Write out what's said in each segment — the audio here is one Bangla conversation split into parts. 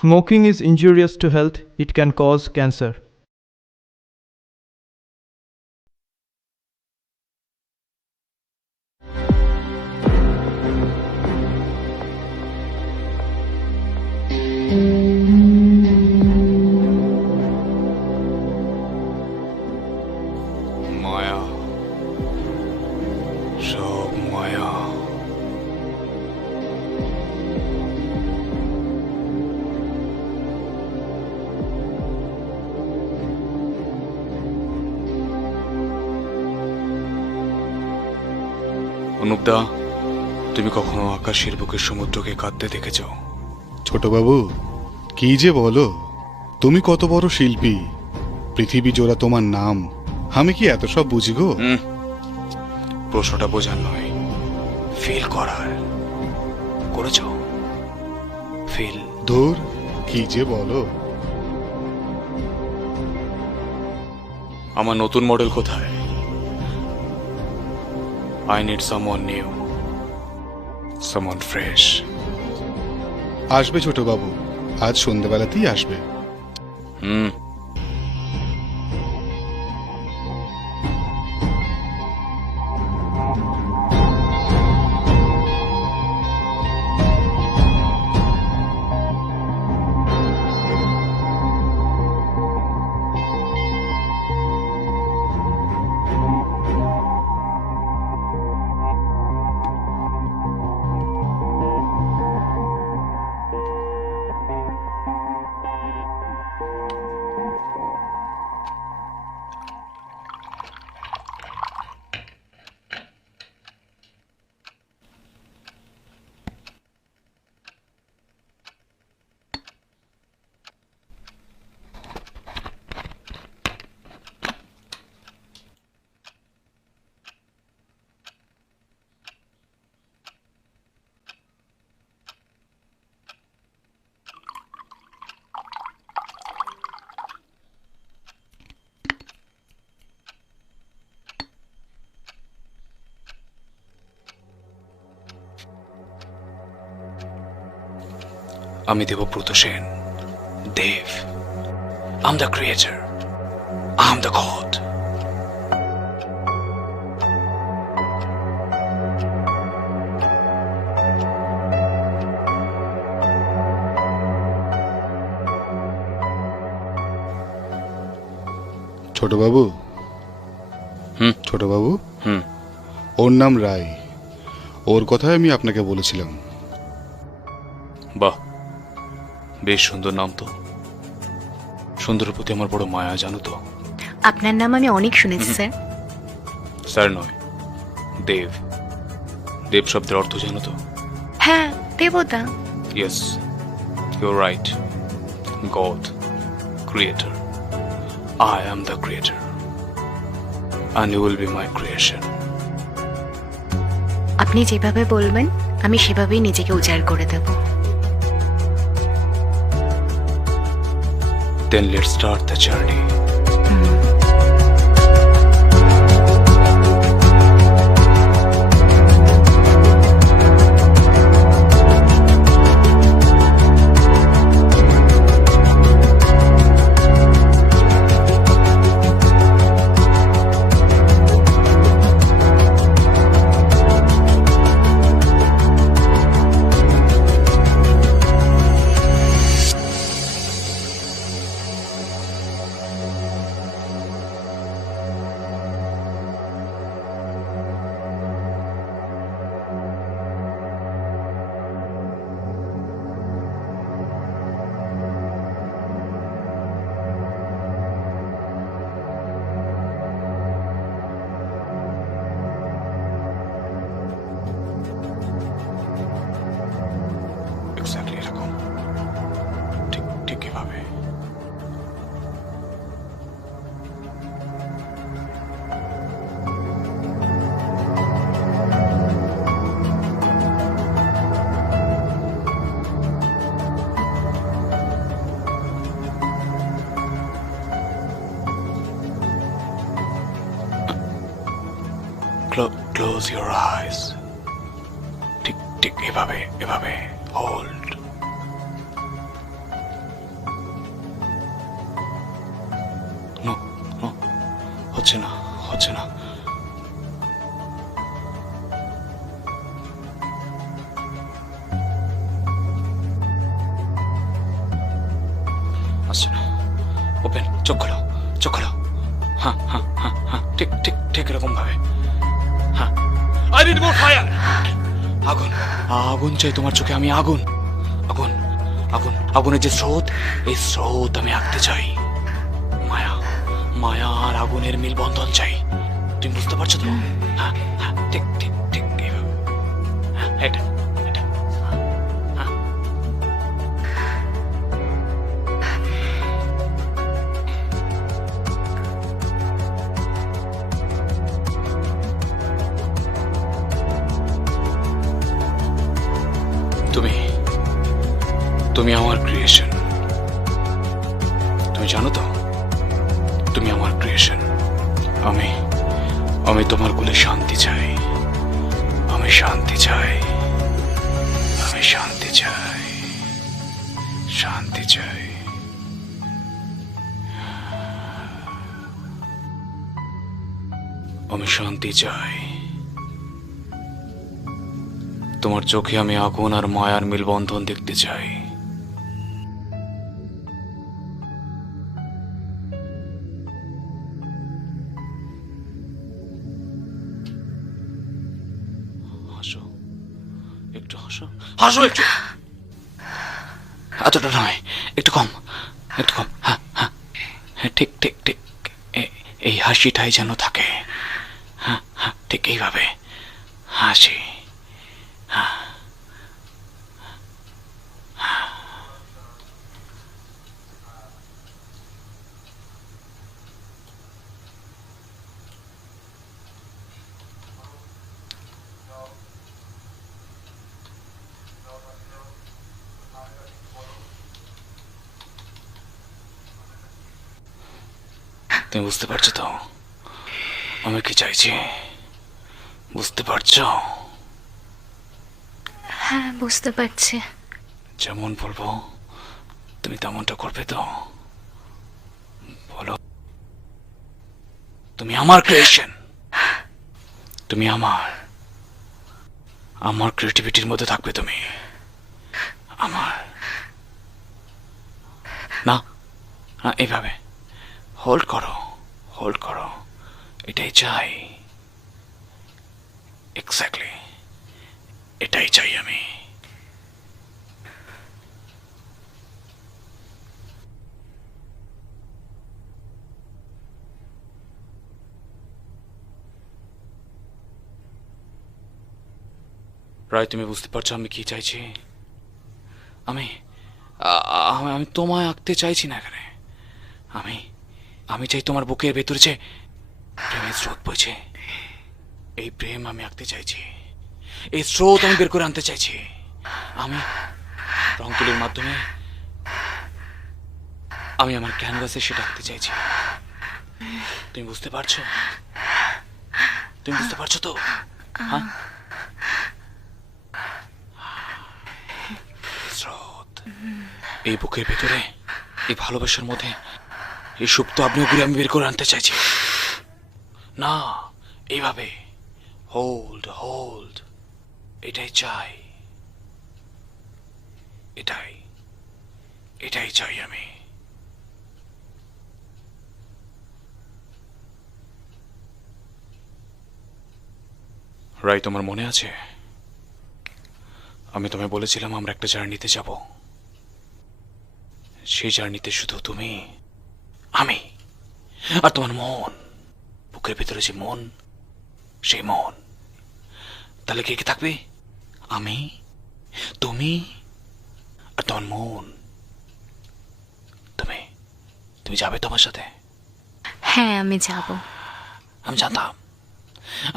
Smoking is injurious to health. It can cause cancer. মায়া, সব মায়া। অনুপদা, তুমি কখনো আকাশের বুকে সমুদ্রকে কাঁদতে দেখেছ? ছোটবাবু, কি যে বলো, তুমি কত বড় শিল্পী, পৃথিবী জোড়া তোমার নাম, আমি কি এত সব বুঝি গো? প্রশ্নটা বোঝার নয়, ফিল করার। করেছ? ফিল। ধুর, কি যে বলো। আমার নতুন মডেল কোথায়? I need someone new, someone fresh. আসবে ছোটবাবু, আজ সন্ধ্যাবেলাতেই আসবে। আমি দেবব্রত সেন, দেব। I'm the creator. I'm the god. ছোটবাবু, ছোটবাবু, ওর নাম রায়। ওর কথাই আমি আপনাকে বলেছিলাম। বাহ, বেশ সুন্দর নাম তো। সুন্দরের প্রতি আমার বড় মায়া, জানো তো। আপনার নাম আমি অনেক শুনেছি স্যার। স্যার নয়, দেব। দেব শব্দের অর্থ জানো তো? হ্যাঁ, দেবতা। Yes, your right. God, creator. I am the creator, and you will be my creation. আপনি যেভাবে বলবেন আমি সেভাবেই নিজেকে উজাড় করে দেব। Then let's start the journey. Exactly এরকম, ঠিক ঠিক কিভাবে। Close your eyes. ঠিক ঠিক এভাবে এভাবে হোল্ড। হচ্ছে না, হচ্ছে না। আসছে না। ওপেন, চোখ খোলো, চোখ খোলো। হ্যাঁ হ্যাঁ হ্যাঁ হ্যাঁ, ঠিক ঠিক ঠিক এরকম ভাবে। হ্যাঁ, আই নিড মোর ফায়ার। আগুন, আগুন চাই তোমার চোখে। আমি আগুন, আগুন, আগুন, আগুনের যে স্রোত, এই স্রোত আমি আঁকতে চাই। মায়া, মায়া আর আগুনের মিলবন্ধন চাই। তুমি বুঝতে পারছো তো? হ্যাঁ হ্যাঁ, ঠিক ঠিক ঠিক এইভাবে। হ্যাঁ, এটা এটা। হ্যাঁ। তুমি, তুমি আমার ক্রিয়েশন। তুমি জানো তো, তুমি আমার ক্রিয়েশন। আমি, আমি তোমার কোলে শান্তি চাই। আমি শান্তি চাই, আমি শান্তি চাই, শান্তি চাই। আমি শান্তি চাই। তোমার চোখে আমি আগুন আর মায়ার মিলবন্ধন দেখতে চাই। হাসো, একটু হাসো, হাসো একটু। এতটা নয়, একটু কম, একটু কম। হ্যাঁ হ্যাঁ হ্যাঁ, ঠিক ঠিক ঠিক। এই হাসিটাই যেন থাকে। হ্যাঁ হ্যাঁ, ঠিক এইভাবে হাসি। তুমি বুঝতে পারছো তো আমি কি চাইছি? বুঝতে পারছো? হ্যাঁ, বুঝতে পারছি। যেমন বলবো তুমি তেমনটা করবে তো? বলো। তুমি আমার ক্রিয়েশন। তুমি আমার, আমার ক্রিয়েটিভিটির মধ্যে থাকবে তুমি। আমার না না, এইভাবে হোল্ড করো, হোল্ড করো। এটাই চাই, এক্স্যাক্টলি এটাই চাই আমি। রায়, তুমি বুঝতে পারছো আমি কি চাইছি? আমি আমি তোমায় আঁকতে চাইছি না এখানে। আমি, আমি চাই তোমার বুকের ভেতরে যে প্রেমের স্রোত বইছে, এই প্রেম আমি আঁকতে চাইছি। এই স্রোত আমি বের করে আনতে চাইছি। আমি রং তুলির মাধ্যমে আমি আমার ক্যানভাসে সেটা আঁকতে চাইছি। তুমি বুঝতে পারছো? তুমি বুঝতে পারছো তো? হ্যাঁ, স্রোত এই বুকের ভেতরে, এই ভালোবাসার মধ্যে এই সুপ্ত আগ্নেয়গিরি আমি বের করে আনতে চাইছি। না, এইভাবে হোল্ড হোল্ড। এটাই চাই, এটাই এটাই চাই আমি। রাই, তোমার মনে আছে আমি তোমায় বলেছিলাম আমরা একটা জার্নিতে যাব? সেই জার্নিতে শুধু তুমি, আমি আর তোমার মন, বুকের ভেতরে যে মন, সেই মন। তাহলে কে কে থাকবে? আমি, তুমি আর তোমার মন। তুমি, তুমি যাবে তো আমার সাথে? হ্যাঁ, আমি যাব। আমি জানতাম,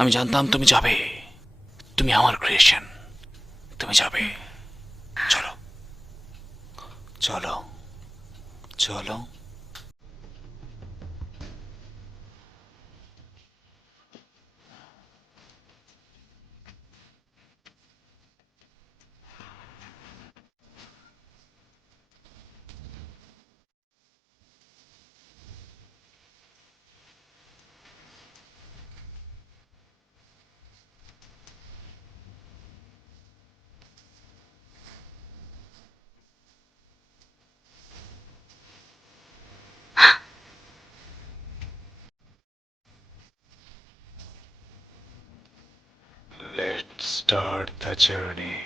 আমি জানতাম তুমি যাবে। তুমি আমার ক্রিয়েশন, তুমি যাবে। চলো, চলো, চলো। start the journey.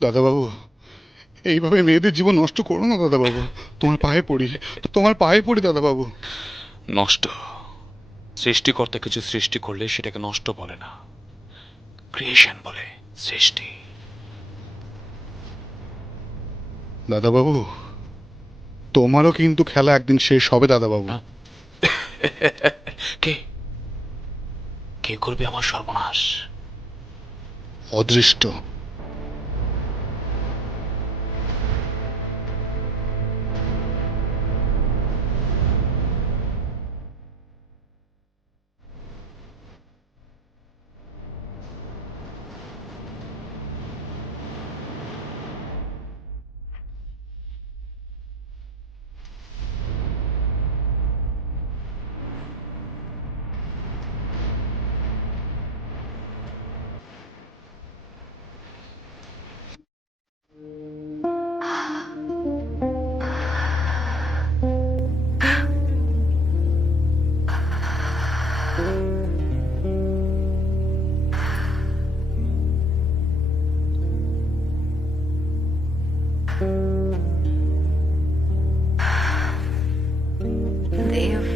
দাদাবাবু, এইভাবে মেয়েদের জীবন নষ্ট করো না দাদাবাবু। তোমার পায়ে পড়ি দাদাবাবু। নষ্ট, সৃষ্টিকর্তা কিছু সৃষ্টি করলে সেটাকে নষ্ট বলে না, ক্রিয়েশন বলে, সৃষ্টি। দাদাবাবু, তোমারও কিন্তু খেলা একদিন শেষ হবে দাদাবাবু। কে কে করবে আমার সর্বনাশ? অদৃষ্ট। দেব,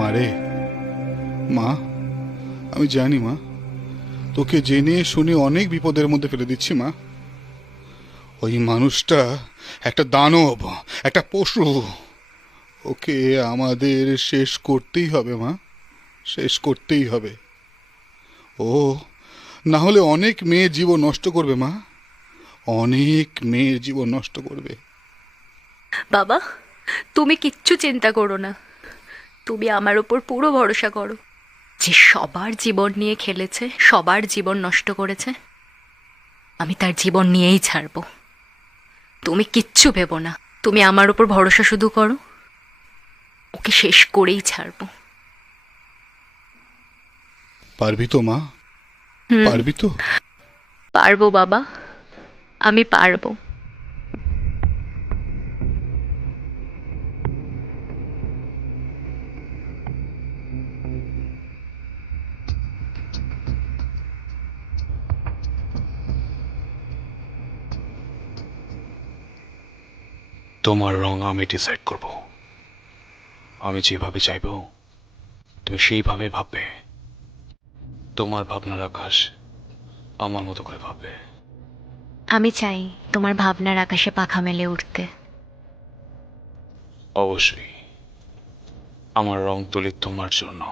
মারে, মা, আমি জানি মা, তোকে জেনে শুনে অনেক বিপদের মধ্যে ফেলে দিচ্ছি মা। ওই মানুষটা একটা দানব, একটা পশু। ওকে আমাদের শেষ করতেই হবে মা, শেষ করতেই হবে। ও না হলে অনেক মেয়ের জীবন নষ্ট করবে মা, অনেক মেয়ের জীবন নষ্ট করবে। বাবা, তুমি কিচ্ছু চিন্তা করো না, তুমি আমার ওপর পুরো ভরসা করো। যে সবার জীবন নিয়ে খেলেছে, সবার জীবন নষ্ট করেছে, আমি তার জীবন নিয়েই ছাড়বো। তুমি কিচ্ছু ভেবো না, তুমি আমার উপর ভরসা শুধু করো, ওকে শেষ করেই ছাড়বো। পারবি তো মা? পারবি তো? পারবো বাবা, আমি পারবো। তোমার রং আমি ডিসাইড করব। আমি যেভাবে চাইবো তুমি সেইভাবে ভাববে। তোমার ভাবনার আকাশ আমার মতো করে ভাববে। আমি চাই তোমার ভাবনার আকাশে পাখা মেলে উঠতে। অবশ্যই আমার রং তুলি তোমার জন্য।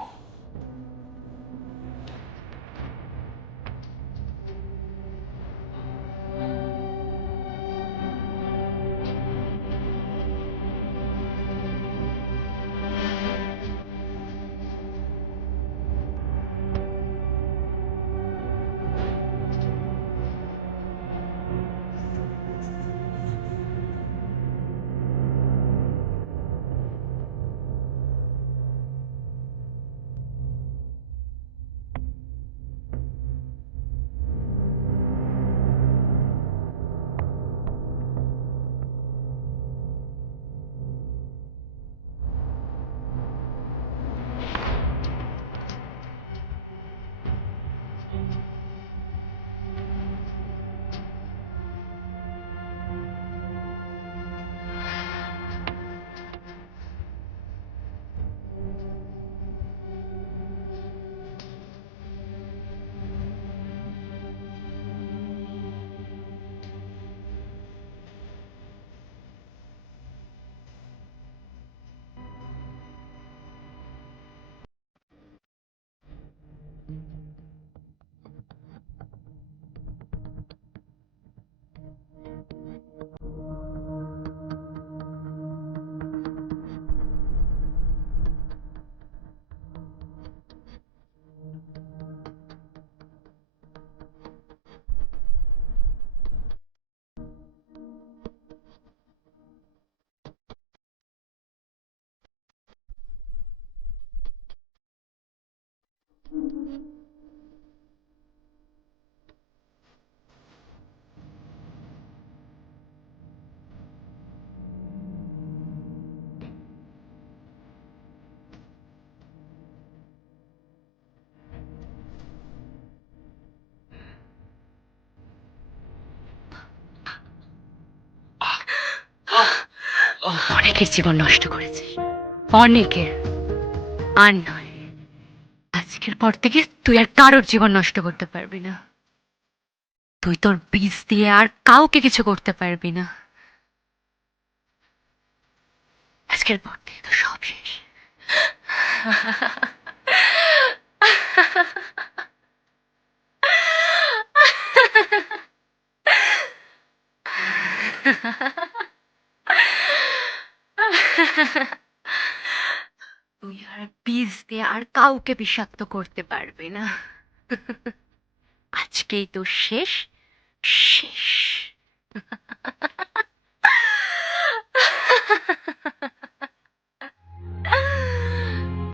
অনেকের জীবন নষ্ট করেছিস, অনেকের। আর নয়, আজকের পর থেকে তুই আর কারোর জীবন নষ্ট করতে পারবি না। তুই তোর বীজ দিয়ে আর কাউকে কিছু করতে পারবি না। আজকের পর থেকে তো সব শেষ। তুই আর বীজ দিয়ে আর কাউকে বিষাক্ত করতে পারবি না। আজকেই তো শেষ, শেষ।